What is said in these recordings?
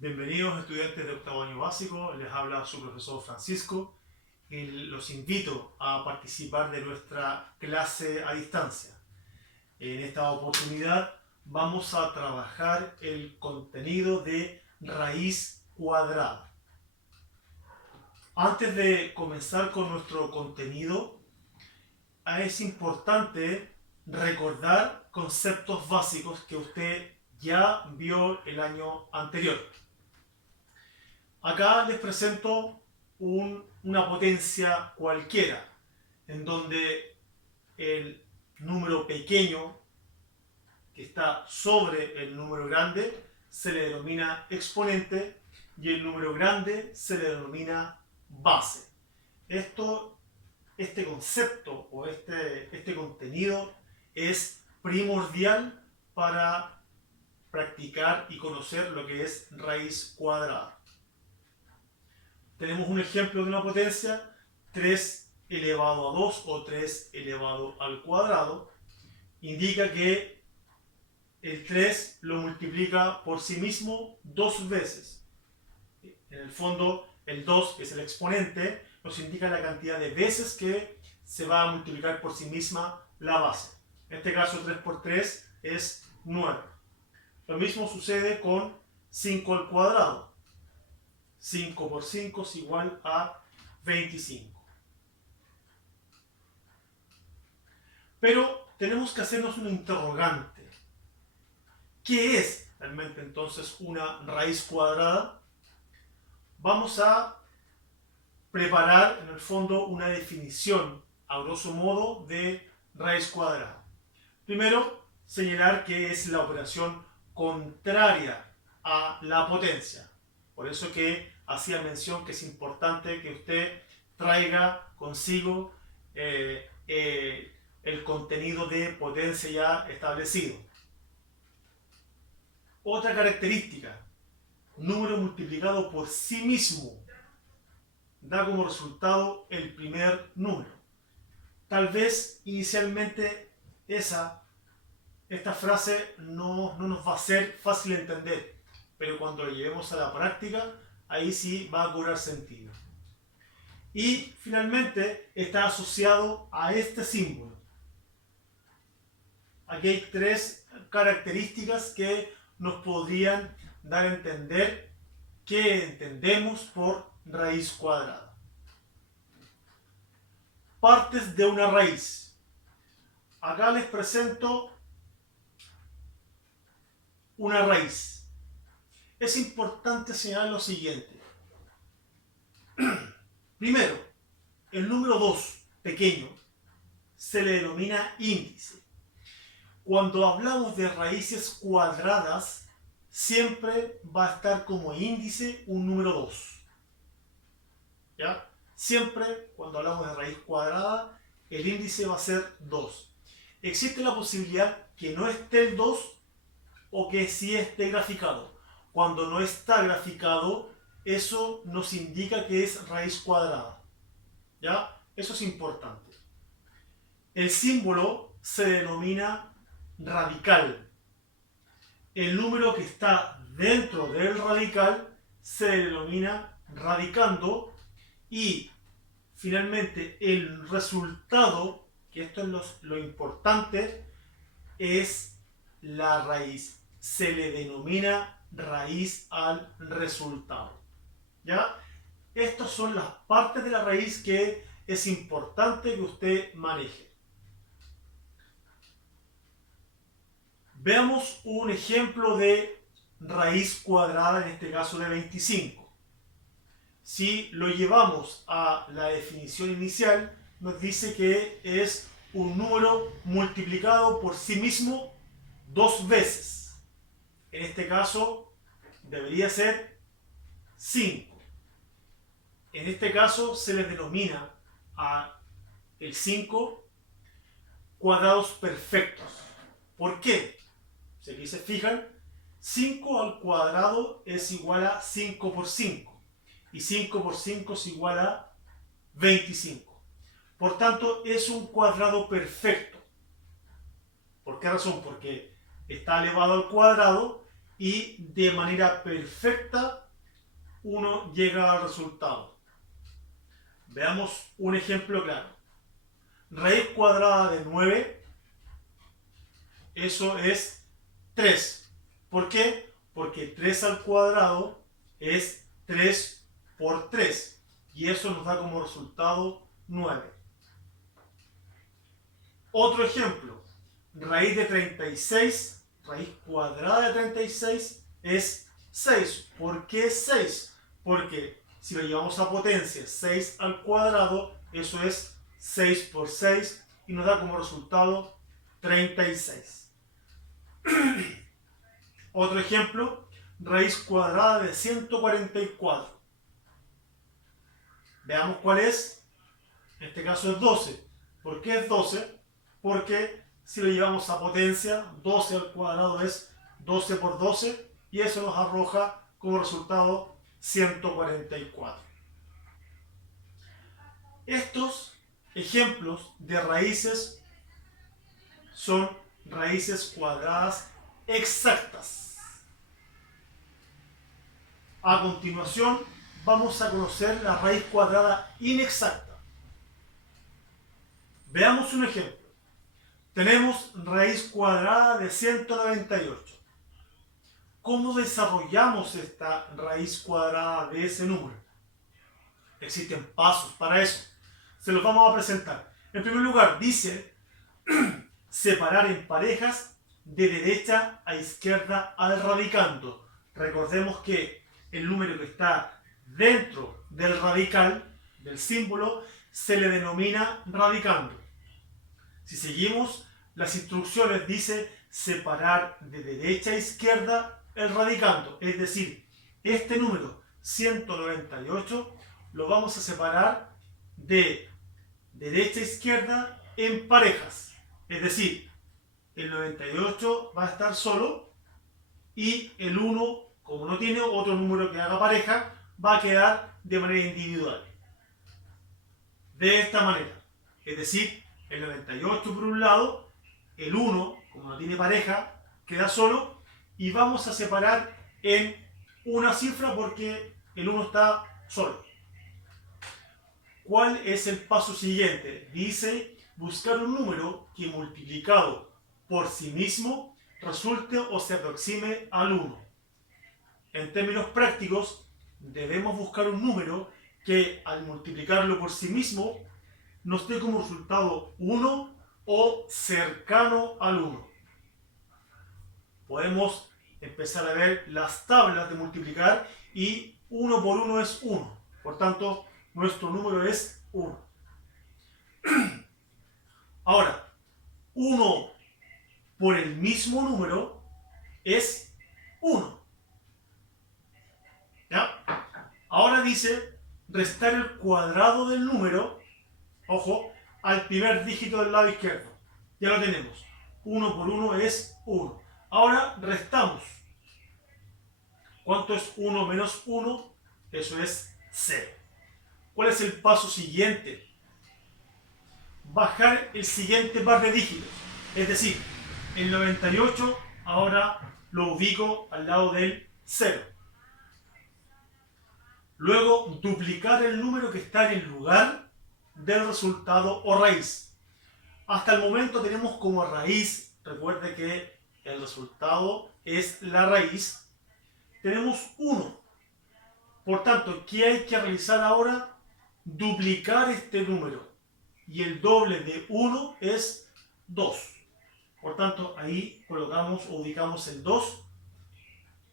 Bienvenidos estudiantes de octavo año básico, les habla su profesor Francisco y los invito a participar de nuestra clase a distancia. En esta oportunidad vamos a trabajar el contenido de raíz cuadrada. Antes de comenzar con nuestro contenido, es importante recordar conceptos básicos que usted ya vio el año anterior. Acá les presento una potencia cualquiera, en donde el número pequeño que está sobre el número grande se le denomina exponente y el número grande se le denomina base. Este concepto o este contenido es primordial para practicar y conocer lo que es raíz cuadrada. Tenemos un ejemplo de una potencia, 3 elevado a 2 o 3 elevado al cuadrado. Indica que el 3 lo multiplica por sí mismo dos veces. En el fondo, el 2, que es el exponente, nos indica la cantidad de veces que se va a multiplicar por sí misma la base. En este caso, 3 por 3 es 9. Lo mismo sucede con 5 al cuadrado. 5 por 5 es igual a 25. Pero tenemos que hacernos un interrogante. ¿Qué es realmente entonces una raíz cuadrada? Vamos a preparar en el fondo una definición a grosso modo de raíz cuadrada. Primero, señalar que es la operación contraria a la potencia. Por eso que hacía mención que es importante que usted traiga consigo el contenido de potencia ya establecido. Otra característica, número multiplicado por sí mismo da como resultado el primer número. Tal vez inicialmente esta frase no nos va a ser fácil de entender, pero cuando lo llevemos a la práctica, ahí sí va a cobrar sentido. Y finalmente está asociado a este símbolo. Aquí hay tres características que nos podrían dar a entender qué entendemos por raíz cuadrada. Partes de una raíz. Acá les presento una raíz. Es importante señalar lo siguiente. Primero, el número 2, pequeño, se le denomina índice. Cuando hablamos de raíces cuadradas, siempre va a estar como índice un número 2. ¿Ya? Siempre cuando hablamos de raíz cuadrada, el índice va a ser 2. Existe la posibilidad que no esté el 2 o que sí esté graficado. Cuando no está graficado, eso nos indica que es raíz cuadrada. ¿Ya? Eso es importante. El símbolo se denomina radical. El número que está dentro del radical se denomina radicando y finalmente el resultado, que esto es lo importante, es la raíz. Se le denomina raíz al resultado. ¿Ya? Estas son las partes de la raíz que es importante que usted maneje. Veamos un ejemplo de raíz cuadrada, en este caso de 25. Si lo llevamos a la definición inicial, nos dice que es un número multiplicado por sí mismo dos veces. En este caso debería ser 5. En este caso se le denomina a el 5 cuadrados perfectos. ¿Por qué? Si aquí se fijan, 5 al cuadrado es igual a 5 por 5. Y 5 por 5 es igual a 25. Por tanto, es un cuadrado perfecto. ¿Por qué razón? Porque está elevado al cuadrado y de manera perfecta uno llega al resultado. Veamos un ejemplo claro. Raíz cuadrada de 9, eso es 3. ¿Por qué? Porque 3 al cuadrado es 3 por 3 y eso nos da como resultado 9. Otro ejemplo, raíz de 36, raíz cuadrada de 36 es 6. ¿Por qué 6? Porque si lo llevamos a potencia 6 al cuadrado, eso es 6 por 6 y nos da como resultado 36. Otro ejemplo, raíz cuadrada de 144. Veamos cuál es. En este caso es 12. ¿Por qué es 12? Porque si lo llevamos a potencia, 12 al cuadrado es 12 por 12 y eso nos arroja como resultado 144. Estos ejemplos de raíces son raíces cuadradas exactas. A continuación vamos a conocer la raíz cuadrada inexacta. Veamos un ejemplo. Tenemos raíz cuadrada de 198. ¿Cómo desarrollamos esta raíz cuadrada de ese número? Existen pasos para eso. Se los vamos a presentar. En primer lugar, dice separar en parejas de derecha a izquierda al radicando. Recordemos que el número que está dentro del radical, del símbolo, se le denomina radicando. Si seguimos las instrucciones, dice separar de derecha a izquierda el radicando. Es decir, este número 198 lo vamos a separar de derecha a izquierda en parejas. Es decir, el 98 va a estar solo y el 1, como no tiene otro número que haga pareja, va a quedar de manera individual. De esta manera. Es decir, el 98 por un lado, el 1, como no tiene pareja, queda solo y vamos a separar en una cifra porque el 1 está solo. ¿Cuál es el paso siguiente? Dice buscar un número que multiplicado por sí mismo resulte o se aproxime al 1. En términos prácticos, debemos buscar un número que al multiplicarlo por sí mismo nos dé como resultado 1 o cercano al 1. Podemos empezar a ver las tablas de multiplicar y 1 por 1 es 1. Por tanto, nuestro número es 1. Ahora, 1 por el mismo número es 1. ¿Ya? Ahora dice restar el cuadrado del número, ojo, al primer dígito del lado izquierdo. Ya lo tenemos. 1 por 1 es 1. Ahora restamos. ¿Cuánto es 1 menos 1? Eso es 0. ¿Cuál es el paso siguiente? Bajar el siguiente par de dígitos. Es decir, el 98 ahora lo ubico al lado del 0. Luego duplicar el número que está en el lugar del resultado o raíz. Hasta el momento tenemos como raíz, recuerde que el resultado es la raíz, tenemos 1. Por tanto, ¿qué hay que realizar ahora? Duplicar este número. Y el doble de 1 es 2. Por tanto, ahí colocamos o ubicamos el 2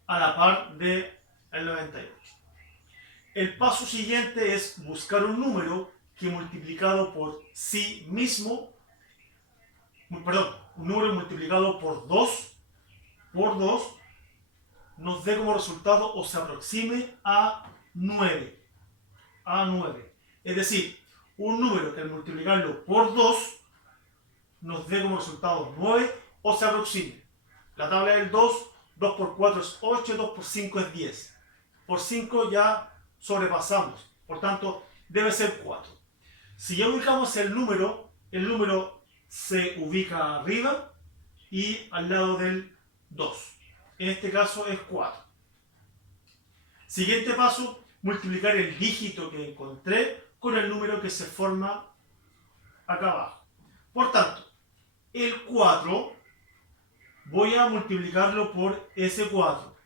a la par del 98. El paso siguiente es buscar un número que multiplicado por sí mismo, un número multiplicado por 2 nos dé como resultado o se aproxime a 9. A 9. Es decir, un número que al multiplicarlo por 2 nos dé como resultado 9 o se aproxime. La tabla del 2, 2 por 4 es 8, 2 por 5 es 10. Por 5 ya sobrepasamos, por tanto debe ser 4. Si ya ubicamos el número se ubica arriba y al lado del 2. En este caso es 4. Siguiente paso, multiplicar el dígito que encontré con el número que se forma acá abajo. Por tanto, el 4 voy a multiplicarlo por ese 4.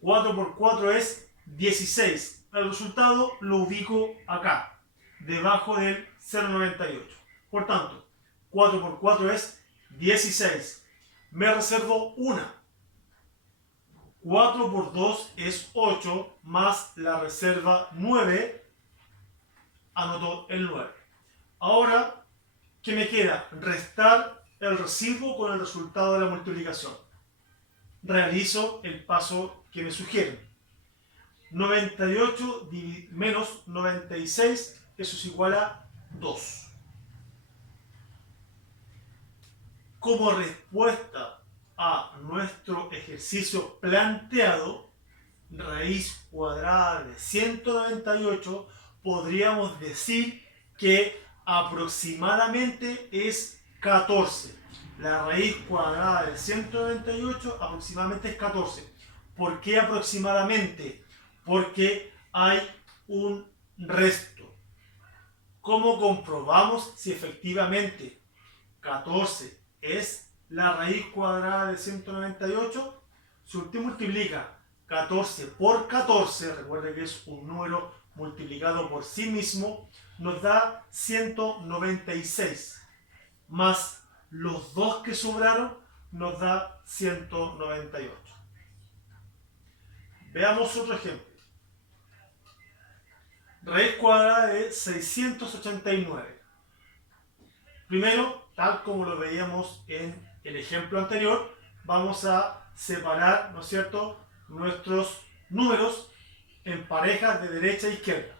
4 por 4 es 16. El resultado lo ubico acá, debajo del 0,98. Por tanto, 4 por 4 es 16. Me reservo una. 4 por 2 es 8, más la reserva 9, anoto el 9. Ahora, ¿qué me queda? Restar el residuo con el resultado de la multiplicación. Realizo el paso que me sugieren. 98 menos 96, eso es igual a 2. Como respuesta a nuestro ejercicio planteado, raíz cuadrada de 198, podríamos decir que aproximadamente es 14. La raíz cuadrada de 198 aproximadamente es 14. ¿Por qué aproximadamente? Porque hay un resto. ¿Cómo comprobamos si efectivamente 14 es la raíz cuadrada de 198? Si usted multiplica 14 por 14, recuerde que es un número multiplicado por sí mismo, nos da 196. Más los 2 que sobraron, nos da 198. Veamos otro ejemplo. Raíz cuadrada de 689. Primero, tal como lo veíamos en el ejemplo anterior, vamos a separar, ¿no es cierto?, nuestros números en parejas de derecha a izquierda.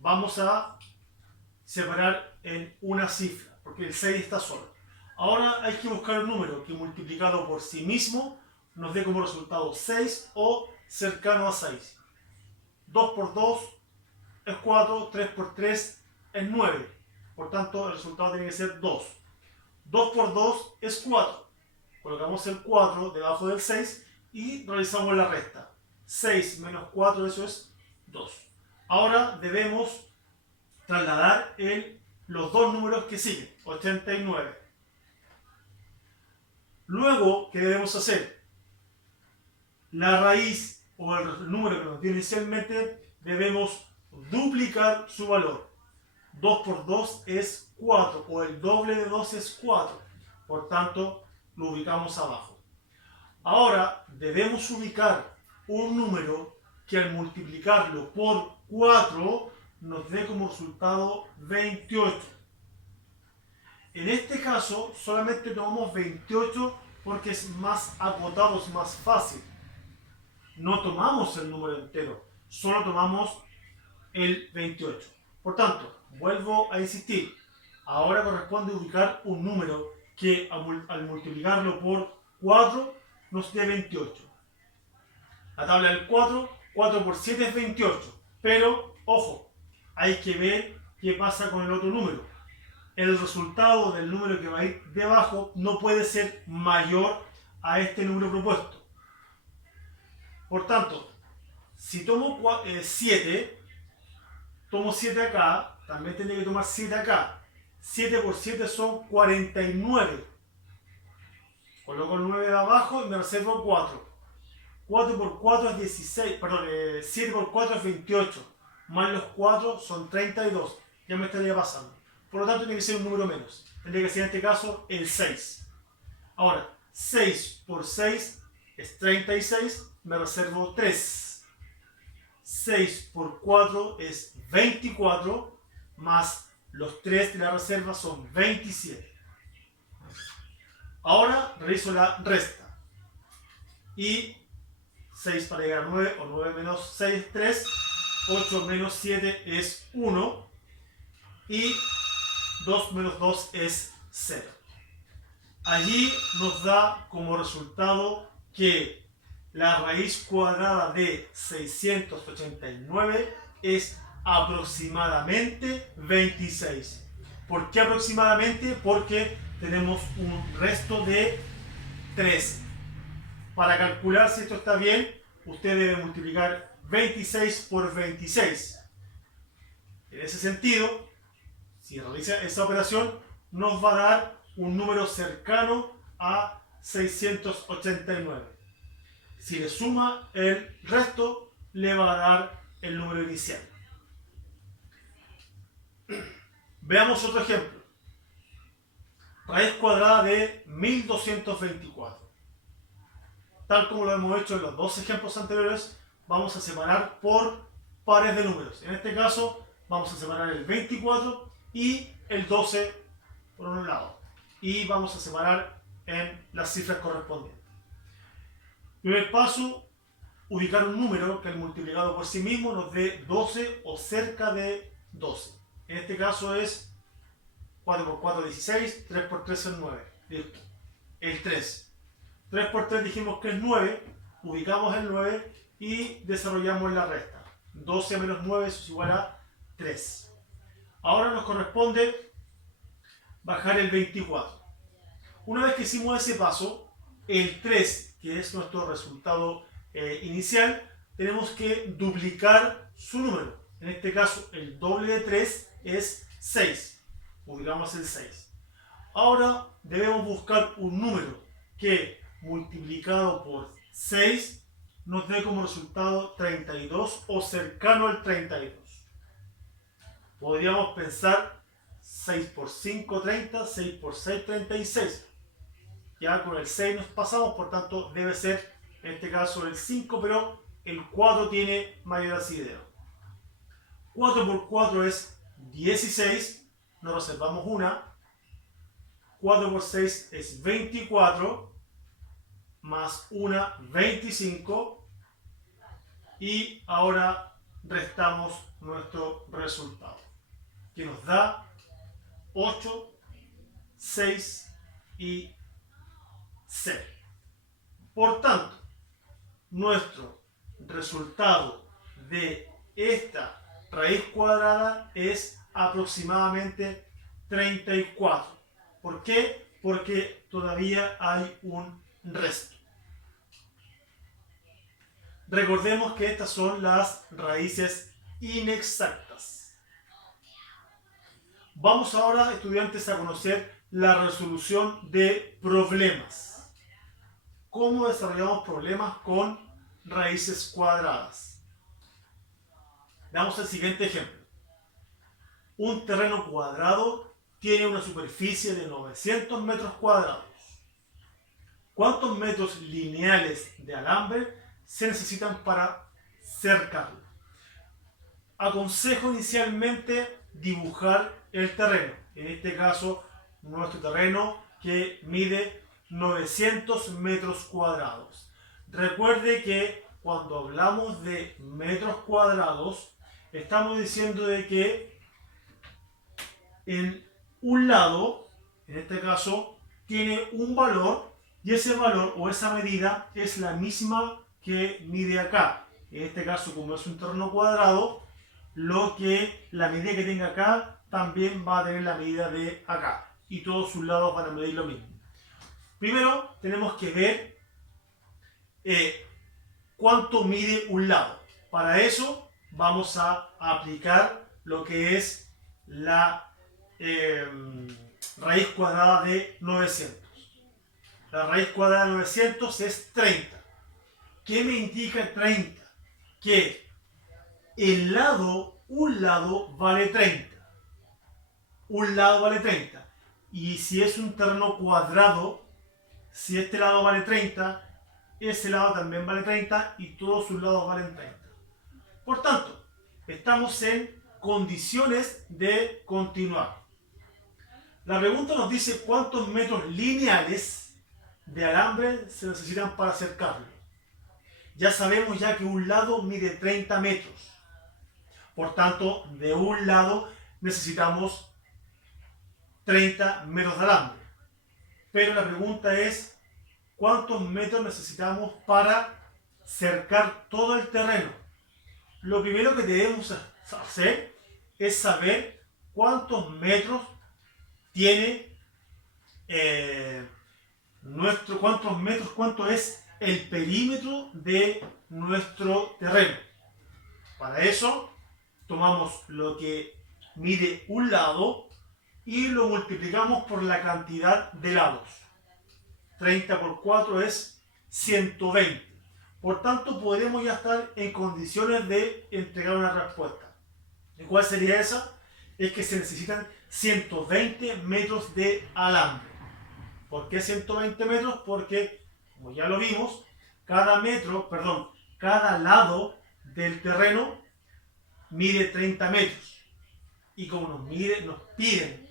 Vamos a separar en una cifra, porque el 6 está solo. Ahora hay que buscar un número que multiplicado por sí mismo nos dé como resultado 6 o cercano a 6. 2 por 2 es 4, 3 por 3 es 9. Por tanto, el resultado tiene que ser 2. 2 por 2 es 4. Colocamos el 4 debajo del 6 y realizamos la resta. 6 menos 4, eso es 2. Ahora debemos trasladar los dos números que siguen, 89. Luego, ¿qué debemos hacer? La raíz o el número que nos dio inicialmente debemos duplicar su valor. 2 por 2 es 4, o el doble de 2 es 4. Por tanto, lo ubicamos abajo. Ahora debemos ubicar un número que al multiplicarlo por 4 nos dé como resultado 28. En este caso solamente tomamos 28 porque es más acotado, es más fácil. No tomamos el número entero, solo tomamos el 28. Por tanto, vuelvo a insistir, ahora corresponde ubicar un número que al multiplicarlo por 4 nos dé 28. La tabla del 4, 4 por 7 es 28, pero ojo, hay que ver qué pasa con el otro número. El resultado del número que va a ir debajo no puede ser mayor a este número propuesto. Por tanto, si tomo 7, tomo 7 acá, también tendré que tomar 7 acá. 7 por 7 son 49. Coloco el 9 de abajo y me reservo 4. 4 por 4 es 16, perdón, 7 por 4 es 28. Más los 4 son 32. Ya me estaría pasando. Por lo tanto, tiene que ser un número menos. Tendría que ser en este caso el 6. Ahora, 6 por 6 es 36. Me reservo 3. 6 por 4 es 24. Más los 3 de la reserva son 27. Ahora realizo la resta. Y 6 para llegar a 9, o 9 menos 6 es 3. 8 menos 7 es 1. Y 2 menos 2 es 0. Allí nos da como resultado que la raíz cuadrada de 689 es aproximadamente 26. ¿Por qué aproximadamente? Porque tenemos un resto de 3. Para calcular si esto está bien, usted debe multiplicar 26 por 26. En ese sentido, si realiza esa operación, nos va a dar un número cercano a 689. Si le suma el resto, le va a dar el número inicial. Veamos otro ejemplo. Raíz cuadrada de 1224. Tal como lo hemos hecho en los dos ejemplos anteriores, vamos a separar por pares de números. En este caso, vamos a separar el 24 y el 12 por un lado. Y vamos a separar en las cifras correspondientes. Primer paso, ubicar un número que el multiplicado por sí mismo nos dé 12 o cerca de 12. En este caso es 4 por 4 16, 3 por 3 es 9. Listo. El 3. 3 por 3 dijimos que es 9, ubicamos el 9 y desarrollamos la resta. 12 menos 9 es igual a 3. Ahora nos corresponde bajar el 24. Una vez que hicimos ese paso, el 3, que es nuestro resultado inicial, tenemos que duplicar su número. En este caso, el doble de 3 es 6. Ubicamos el 6. Ahora debemos buscar un número que multiplicado por 6 nos dé como resultado 32 o cercano al 32. Podríamos pensar 6 por 5, 30, 6 por 6, 36. Ya con el 6 nos pasamos, por tanto debe ser en este caso el 5, pero el 4 tiene mayor asidero. 4 por 4 es 16, nos reservamos una. 4 por 6 es 24, más una 25, y ahora restamos nuestro resultado, que nos da 8, 6 y 0. Por tanto, nuestro resultado de esta raíz cuadrada es aproximadamente 34. ¿Por qué? Porque todavía hay un resto. Recordemos que estas son las raíces inexactas. Vamos ahora, estudiantes, a conocer la resolución de problemas. ¿Cómo desarrollamos problemas con raíces cuadradas? Veamos el siguiente ejemplo. Un terreno cuadrado tiene una superficie de 900 metros cuadrados. ¿Cuántos metros lineales de alambre se necesitan para cercarlo? Aconsejo inicialmente dibujar el terreno. En este caso, nuestro terreno que mide 900 metros cuadrados. Recuerde que cuando hablamos de metros cuadrados, estamos diciendo de que en un lado, en este caso, tiene un valor, y ese valor o esa medida es la misma que mide acá. En este caso, como es un terreno cuadrado, la medida que tenga acá también va a tener la medida de acá. Y todos sus lados van a medir lo mismo. Primero tenemos que ver cuánto mide un lado. Para eso vamos a aplicar lo que es la raíz cuadrada de 900. La raíz cuadrada de 900 es 30. ¿Qué me indica 30? Que un lado vale 30. Un lado vale 30. Y si es un terreno cuadrado, si este lado vale 30, ese lado también vale 30 y todos sus lados valen 30. Por tanto, estamos en condiciones de continuar. La pregunta nos dice cuántos metros lineales de alambre se necesitan para cercarlo. Ya sabemos ya que un lado mide 30 metros. Por tanto, de un lado necesitamos 30 metros de alambre. Pero la pregunta es, ¿cuántos metros necesitamos para cercar todo el terreno? Lo primero que debemos hacer es saber cuántos metros tiene cuánto es el perímetro de nuestro terreno. Para eso tomamos lo que mide un lado y lo multiplicamos por la cantidad de lados. 30 por 4 es 120. Por tanto, podremos ya estar en condiciones de entregar una respuesta. ¿Y cuál sería esa? Es que se necesitan 120 metros de alambre. ¿Por qué 120 metros? Porque, como ya lo vimos, cada lado del terreno mide 30 metros. Y como nos piden,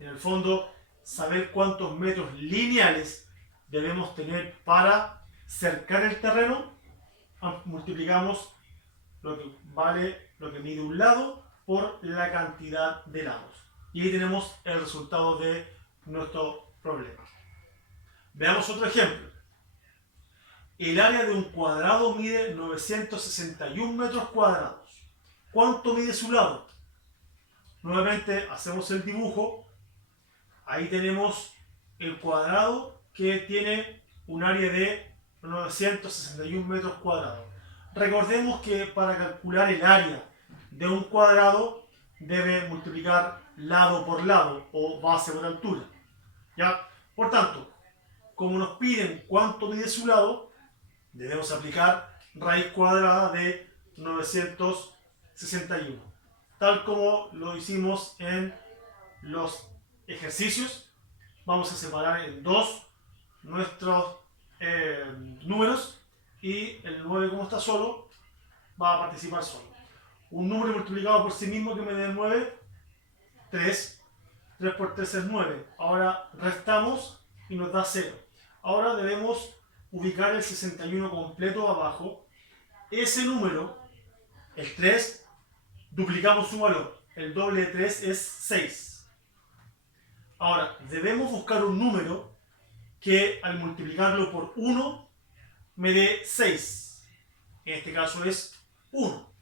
en el fondo, saber cuántos metros lineales debemos tener para cercar el terreno, multiplicamos lo que mide un lado por la cantidad de lados. Y ahí tenemos el resultado de nuestro problema. Veamos otro ejemplo. El área de un cuadrado mide 961 metros cuadrados. ¿Cuánto mide su lado? Nuevamente hacemos el dibujo. Ahí tenemos el cuadrado que tiene un área de 961 metros cuadrados. Recordemos que para calcular el área de un cuadrado debe multiplicar lado por lado o base por altura. ¿Ya? Por tanto, como nos piden cuánto mide su lado, debemos aplicar raíz cuadrada de 961. Tal como lo hicimos en los ejercicios, vamos a separar en dos nuestros números y el 9, como está solo, va a participar solo. Un número multiplicado por sí mismo que me dé 9, 3. 3 por 3 es 9. Ahora restamos y nos da 0. Ahora debemos ubicar el 61 completo abajo. Ese número, el 3, duplicamos su valor. El doble de 3 es 6. Ahora, debemos buscar un número que al multiplicarlo por 1 me dé 6. En este caso es 1.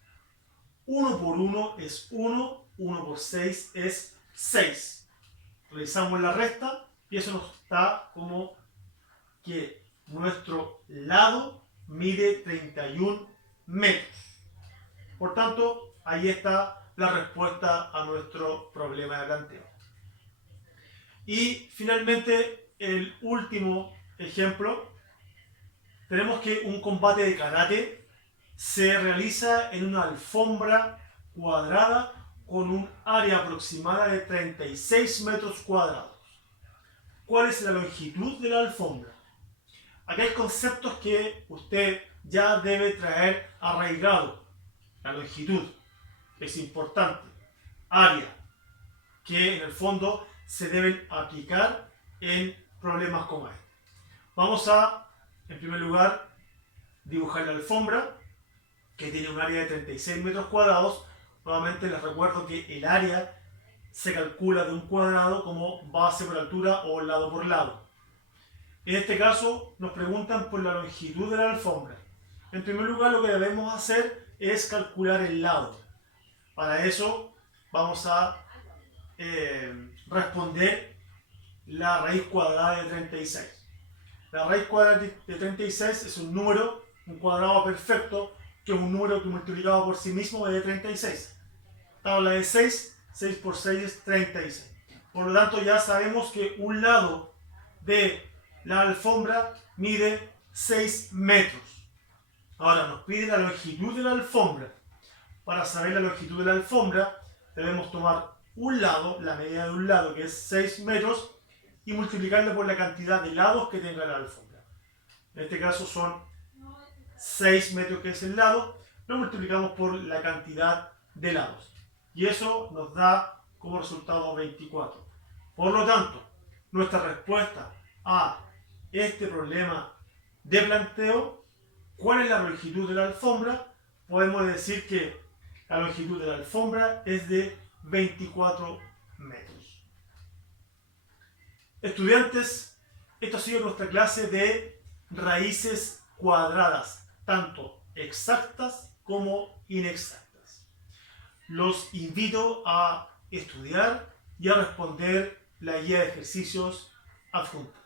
1 por 1 es 1. 1 por 6 es 6. Realizamos la resta y eso nos da como que nuestro lado mide 31 metros. Por tanto, ahí está la respuesta a nuestro problema de planteo. Y finalmente, el último ejemplo, tenemos que un combate de karate se realiza en una alfombra cuadrada con un área aproximada de 36 metros cuadrados. ¿Cuál es la longitud de la alfombra? Acá hay conceptos que usted ya debe traer arraigado. La longitud es importante. Área, que en el fondo se deben aplicar en problemas como este. Vamos a, en primer lugar, dibujar la alfombra, que tiene un área de 36 metros cuadrados. Nuevamente les recuerdo que el área se calcula de un cuadrado como base por altura o lado por lado. En este caso nos preguntan por la longitud de la alfombra. En primer lugar, lo que debemos hacer es calcular el lado. Para eso vamos a responder la raíz cuadrada de 36. La raíz cuadrada de 36 es un número, un cuadrado perfecto, que es un número que multiplicado por sí mismo es de 36. Tabla de 6, 6 por 6 es 36. Por lo tanto, ya sabemos que un lado de la alfombra mide 6 metros. Ahora nos pide la longitud de la alfombra. Para saber la longitud de la alfombra, debemos tomar un lado, la medida de un lado, que es 6 metros, y multiplicarlo por la cantidad de lados que tenga la alfombra. En este caso son 6 metros, que es el lado, lo multiplicamos por la cantidad de lados. Y eso nos da como resultado 24. Por lo tanto, nuestra respuesta a este problema de planteo, ¿cuál es la longitud de la alfombra? Podemos decir que la longitud de la alfombra es de 24 metros. Estudiantes, esta ha sido nuestra clase de raíces cuadradas, tanto exactas como inexactas. Los invito a estudiar y a responder la guía de ejercicios adjunta.